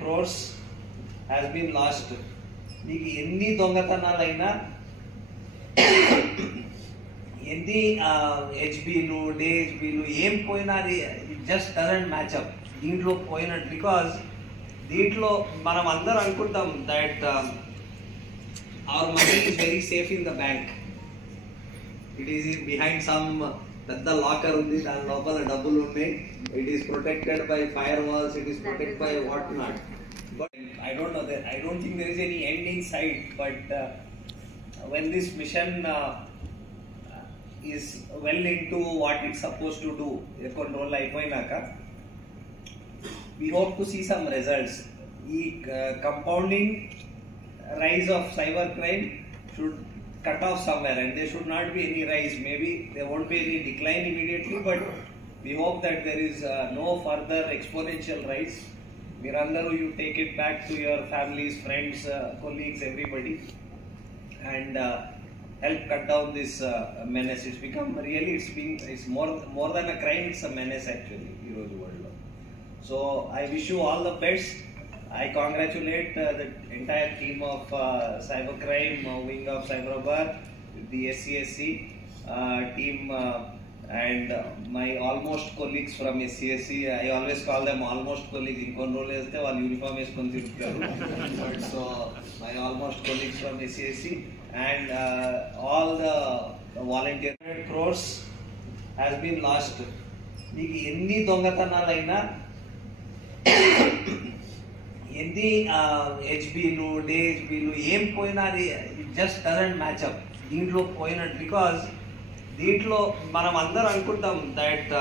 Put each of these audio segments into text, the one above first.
crores has been lost. నీకు ఎన్ని దొంగతనాలైనా ఎన్ని హెచ్బీలు డిహెచ్బీలు ఏం పోయినా అది జస్ట్ డజంట్ మ్యాచ్ అప్ దీంట్లో పోయినట్టు. బికాజ్ దీంట్లో మనం అందరం అనుకుంటాం that our money is very safe in the bank. It is behind some పెద్ద లాకర్ ఉంది, దాని లోపల డబ్బులు ఉన్నాయి. It is protected by fire walls, it is protected by what not. But I don't know that. I don't think there is any end in sight. But when this mission is well into what it's supposed to do, we hope to see some results. The compounding rise of cybercrime should cut off somewhere, and there should not be any rise. Maybe there won't be any decline immediately, but we hope that there is no further exponential rise. Mirandaru, you take it back to your families, friends, colleagues, everybody, and help cut down this menace. It's become really, it's more than a crime. It's a menace actually. So I wish you all the best. I congratulate the entire team of cybercrime wing of Cyberabad, the SCSC team. And my almost colleagues from SCSC, I always call them almost colleagues. In control they all uniform esకొని తిరుగుతారు. But so my almost colleagues from SCSC and all the volunteer crores has been lost. నీకు ఎన్ని దొంగతనాలైనా ఎన్ని హెచ్బీలు డిహెచ్బీలు ఏం పోయినా అది జస్ట్ డజంట్ మ్యాచ్ అప్ దీంట్లో పోయినట్టు. బికాజ్ దీంట్లో మనం అందరం అనుకుంటాం that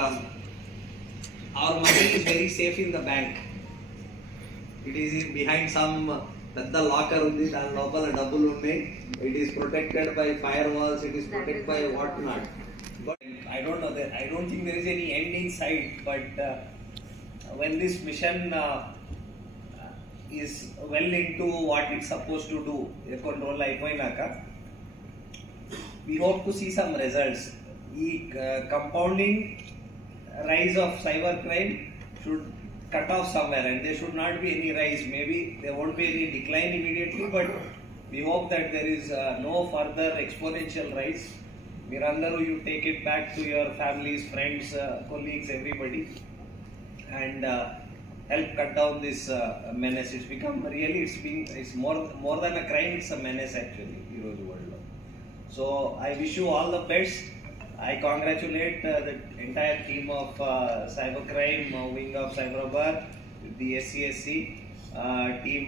our money is very safe in the bank. It is behind some పెద్ద లాకర్ ఉంది, దాని లోపల డబ్బులు ఉన్నాయి. It is protected by fire walls, it is protected by what not. But I don't know that. I don't think there is any end in sight. But when this mission is well in to what it's suppose to do, కొన్ని రోజులు అయిపోయినాక we hope to see some results. The compounding rise of cybercrime should cut off somewhere, and there should not be any rise. Maybe there won't be any decline immediately, but we hope that there is no further exponential rise. Mirandaru, you take it back to your families, friends, colleagues, everybody, and help cut down this menace. It's become really, it's more than a crime. It's a menace actually. So I wish you all the best. I congratulate the entire team of cybercrime wing of Cyberabad, the SCSC team,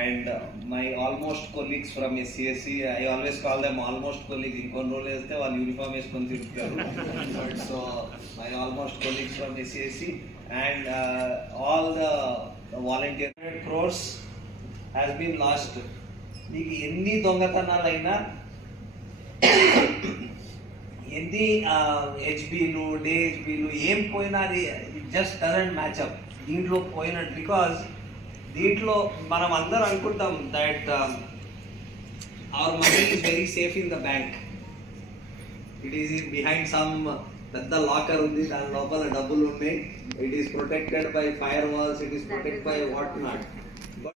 and my almost colleagues from SCSC. I always call them almost colleagues. In control they all uniform esకొని తిరుగుతారు. But so my almost colleagues from SCSC and all the volunteer crores has been lost. నీకు ఎన్ని దొంగతనాలైనా ఎన్ని హెచ్బీలు డిహెచ్బీలు ఏం పోయినా అది జస్ట్ డజంట్ మ్యాచ్ అప్ దీంట్లో పోయినట్టు. బికాజ్ దీంట్లో మనం అందరం అనుకుంటాం that our money is very safe in the bank. It is behind some పెద్ద లాకర్ ఉంది, దాని లోపల డబ్బులు ఉన్నాయి. It is protected by fire walls, it is protected by what not.